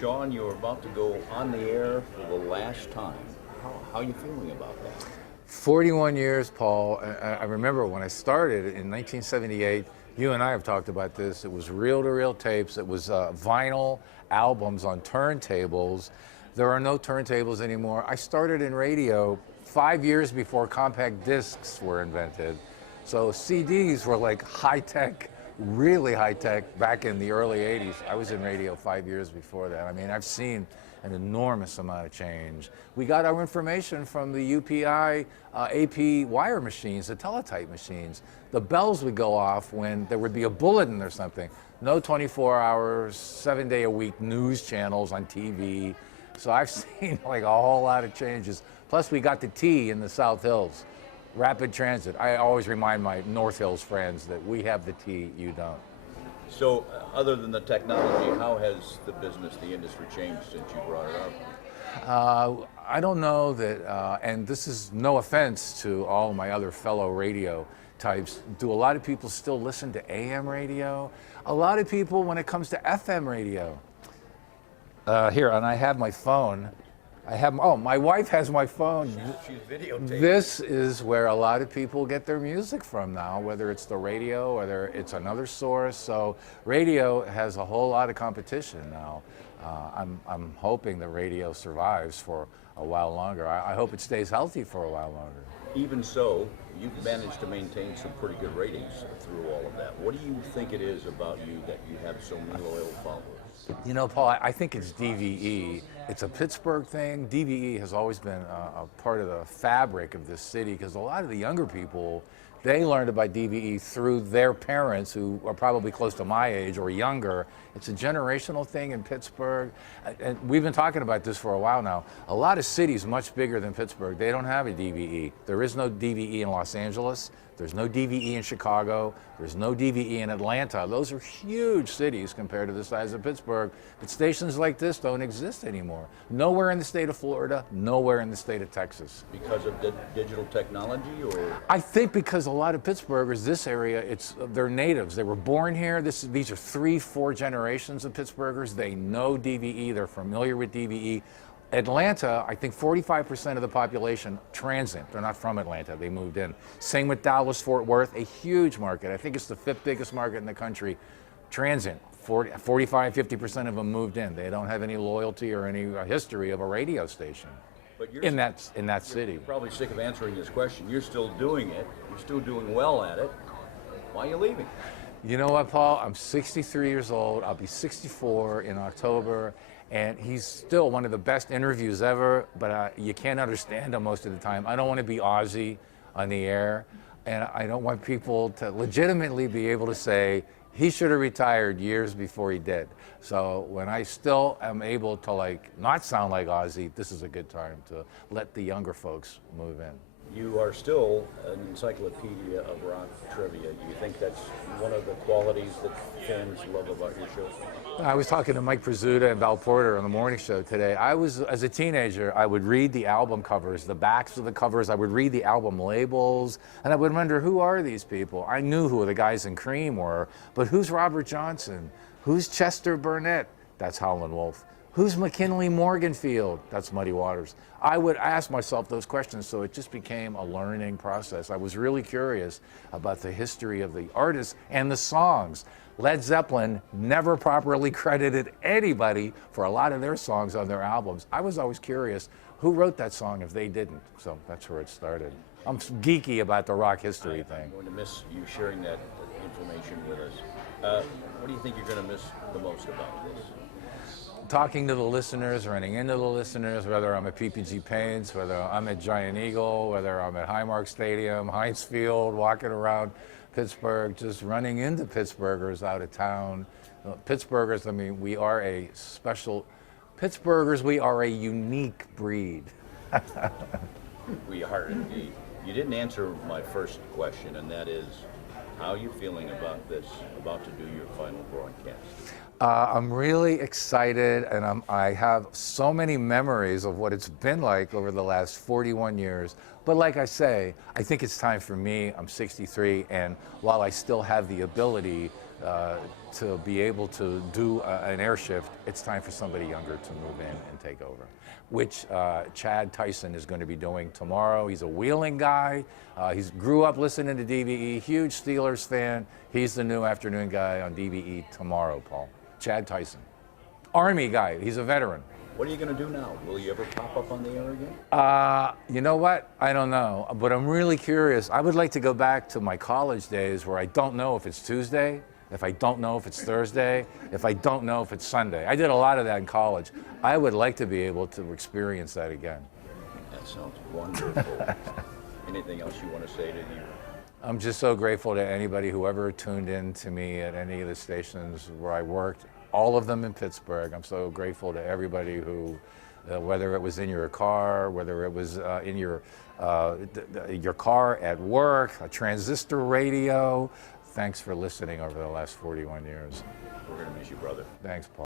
Sean, you're about to go on the air for the last time. How are you feeling about that? 41 years, Paul. I remember when I started in 1978, you and I have talked about this. It was reel-to-reel tapes. It was vinyl albums on turntables. There are no turntables anymore. I started in radio 5 years before compact discs were invented. So CDs were like high-tech, really high-tech back in the early 80s. I was in radio 5 years before that. I mean, I've seen an enormous amount of change. We got our information from the UPI AP wire machines, the teletype machines. The bells would go off when there would be a bulletin or something. No 24 hours, 7-day-a-week news channels on TV. So I've seen like a whole lot of changes. Plus we got the T in the South Hills, rapid transit. I always remind my North Hills friends that we have the T, you don't. So, other than the technology, how has the business, the industry changed since you brought it up? I don't know that, and this is no offense to all my other fellow radio types, do a lot of people still listen to AM radio? A lot of people, when it comes to FM radio, here, and I have my phone. My wife has my phone. She's videotaping. This is where a lot of people get their music from now, whether it's the radio, whether it's another source. So radio has a whole lot of competition now. I'm hoping the radio survives for a while longer. I hope it stays healthy for a while longer. Even so, you've managed to maintain some pretty good ratings through all of that. What do you think it is about you that you have so many loyal followers? You know, Paul, I think it's DVE. It's a Pittsburgh thing. DVE has always been a part of the fabric of this city because a lot of the younger people, they learned about DVE through their parents who are probably close to my age or younger. It's a generational thing in Pittsburgh. And we've been talking about this for a while now. A lot of cities much bigger than Pittsburgh, they don't have a DVE. There is no DVE in Los Angeles. There's no DVE in Chicago. There's no DVE in Atlanta. Those are huge cities compared to the size of Pittsburgh. But stations like this don't exist anymore. Nowhere in the state of Florida, nowhere in the state of Texas. Because of digital technology, or? I think because a lot of Pittsburghers, this area, they're natives. They were born here. These are 3-4 generations of Pittsburghers. They know DVE. They're familiar with DVE. Atlanta, I think 45% of the population transient. They're not from Atlanta, they moved in. Same with Dallas, Fort Worth, a huge market. I think it's the 5th biggest market in the country. Transient, 45, 50% of them moved in. They don't have any loyalty or any history of a radio station but in that city. You're probably sick of answering this question. You're still doing it. You're still doing well at it. Why are you leaving? You know what, Paul? I'm 63 years old. I'll be 64 in October. And he's still one of the best interviews ever, but you can't understand him most of the time. I don't want to be Ozzy on the air, and I don't want people to legitimately be able to say, he should have retired years before he did. So when I still am able to not sound like Ozzy, this is a good time to let the younger folks move in. You are still an encyclopedia of rock trivia. Do you think that's one of the qualities that fans love about your show? I was talking to Mike Prizzuta and Val Porter on the morning show today. As a teenager, I would read the album covers, the backs of the covers. I would read the album labels, and I would wonder, who are these people? I knew who the guys in Cream were, but who's Robert Johnson? Who's Chester Burnett? That's Howlin' Wolf. Who's McKinley Morganfield? That's Muddy Waters. I would ask myself those questions, so it just became a learning process. I was really curious about the history of the artists and the songs. Led Zeppelin never properly credited anybody for a lot of their songs on their albums. I was always curious, who wrote that song if they didn't? So that's where it started. I'm geeky about the rock history thing. I'm going to miss you sharing that information with us. What do you think you're going to miss the most about this? Talking to the listeners, running into the listeners, whether I'm at PPG Paints, whether I'm at Giant Eagle, whether I'm at Highmark Stadium, Heinz Field, walking around Pittsburgh, just running into Pittsburghers out of town. Pittsburghers, I mean, we are a special, Pittsburghers, we are a unique breed. We are indeed. You didn't answer my first question, and that is, how are you feeling about this, about to do your final broadcast? I'm really excited, and I have so many memories of what it's been like over the last 41 years. But like I say, I think it's time for me. I'm 63, and while I still have the ability to be able to do an air shift, it's time for somebody younger to move in and take over, which Chad Tyson is going to be doing tomorrow. He's a Wheeling guy. He grew up listening to DVE, huge Steelers fan. He's the new afternoon guy on DVE tomorrow, Paul. Chad Tyson. Army guy. He's a veteran. What are you going to do now? Will you ever pop up on the air again? You know what? I don't know, but I'm really curious. I would like to go back to my college days where I don't know if it's Tuesday, if I don't know if it's Thursday, if I don't know if it's Sunday. I did a lot of that in college. I would like to be able to experience that again. That sounds wonderful. Anything else you want to say to you? I'm just so grateful to anybody who ever tuned in to me at any of the stations where I worked, all of them in Pittsburgh. I'm so grateful to everybody who, whether it was in your car, whether it was in your car at work, a transistor radio. Thanks for listening over the last 41 years. We're going to miss you, brother. Thanks, Paul.